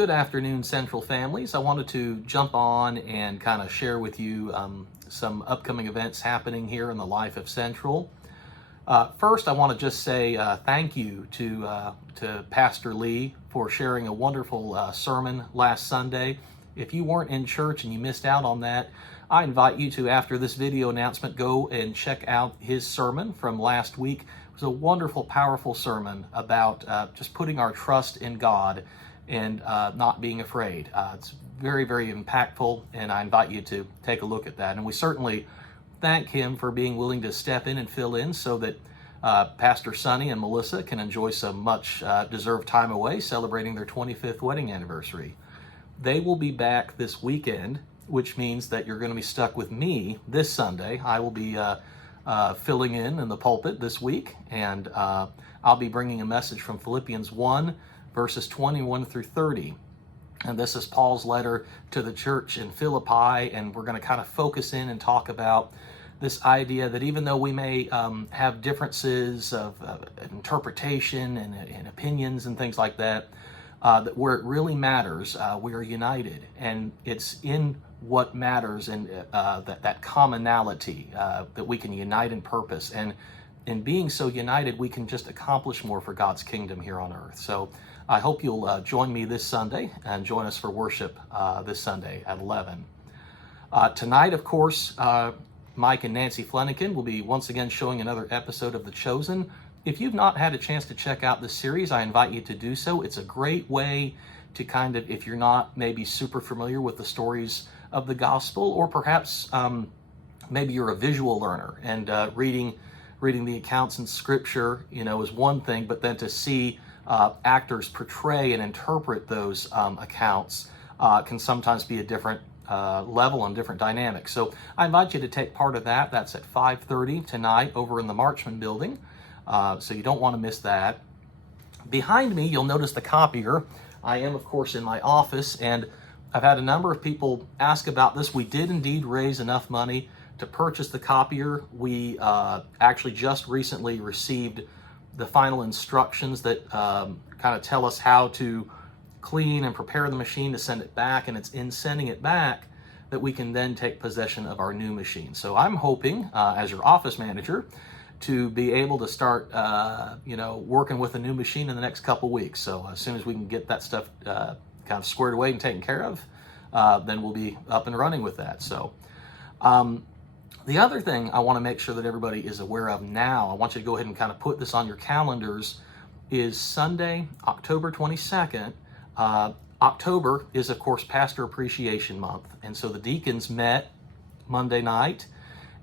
Good afternoon, Central families. I wanted to jump on and kind of share with you some upcoming events happening here in the life of Central. First, I want to just say thank you to Pastor Lee for sharing a wonderful sermon last Sunday. If you weren't in church and you missed out on that, I invite you to, after this video announcement, go and check out his sermon from last week. It was a wonderful, powerful sermon about just putting our trust in God and not being afraid. It's very, very impactful, and I invite you to take a look at that. And we certainly thank him for being willing to step in and fill in so that Pastor Sonny and Melissa can enjoy some much deserved time away celebrating their 25th wedding anniversary. They will be back this weekend, which means that you're going to be stuck with me this Sunday. I will be filling in the pulpit this week, and I'll be bringing a message from Philippians 1, verses 21 through 30. And this is Paul's letter to the church in Philippi, and we're going to kind of focus in and talk about this idea that even though we may have differences of interpretation and opinions and things like that, that where it really matters, we are united, and it's in what matters and that commonality that we can unite in purpose, and in being so united, we can just accomplish more for God's kingdom here on earth. So I hope you'll join me this Sunday and join us for worship this Sunday at 11. Tonight, of course, Mike and Nancy Flanagan will be once again showing another episode of The Chosen. If you've not had a chance to check out this series, I invite you to do so. It's a great way to kind of, if you're not maybe super familiar with the stories of the gospel, or perhaps maybe you're a visual learner and reading the accounts in Scripture, is one thing, but then to see actors portray and interpret those accounts can sometimes be a different level and different dynamic. So I invite you to take part of that. That's at 5:30 tonight over in the Marchman building. So you don't want to miss that. Behind me, you'll notice the copier. I am, of course, in my office, and I've had a number of people ask about this. We did indeed raise enough money to purchase the copier. We actually just recently received the final instructions that kind of tell us how to clean and prepare the machine to send it back, and it's in sending it back that we can then take possession of our new machine. So I'm hoping, as your office manager, to be able to start working with a new machine in the next couple weeks. So as soon as we can get that stuff kind of squared away and taken care of, then we'll be up and running with that. So the other thing I want to make sure that everybody is aware of now, I want you to go ahead and kind of put this on your calendars, is Sunday, October 22nd. October is, of course, Pastor Appreciation Month. And so the deacons met Monday night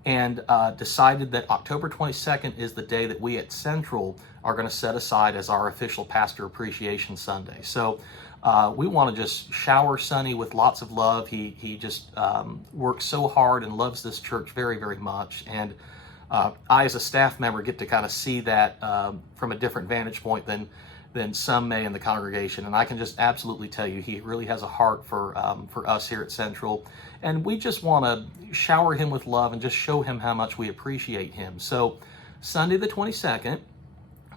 and decided that October 22nd is the day that we at Central are going to set aside as our official Pastor Appreciation Sunday. So we want to just shower Sonny with lots of love. He just works so hard and loves this church very, very much. And I, as a staff member, get to kind of see that from a different vantage point than some may in the congregation. And I can just absolutely tell you, he really has a heart for us here at Central. And we just want to shower him with love and just show him how much we appreciate him. So Sunday the 22nd,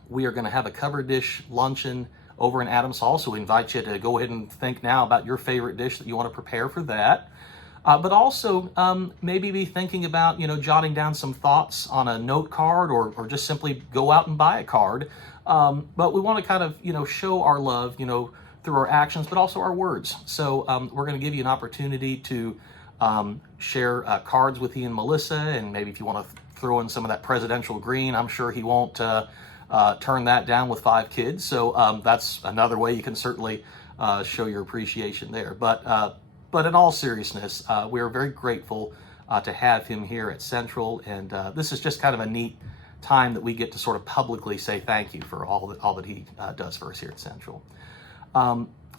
we are going to have a covered dish luncheon over in Adams Hall. So we invite you to go ahead and think now about your favorite dish that you want to prepare for that. But also maybe be thinking about, jotting down some thoughts on a note card, or just simply go out and buy a card. But we want to kind of, show our love, through our actions, but also our words. So we're going to give you an opportunity to share cards with Ian and Melissa, and maybe if you want to throw in some of that presidential green, I'm sure he won't turn that down with 5 kids. So that's another way you can certainly show your appreciation there. But in all seriousness, we are very grateful to have him here at Central, and this is just kind of a neat time that we get to sort of publicly say thank you for all that he does for us here at Central.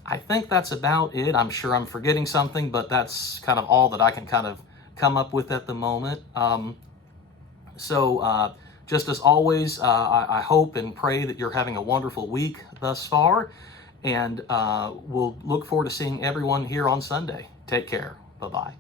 I think that's about it. I'm sure I'm forgetting something, but that's kind of all that I can kind of come up with at the moment. So just as always, I hope and pray that you're having a wonderful week thus far, and we'll look forward to seeing everyone here on Sunday. Take care. Bye-bye.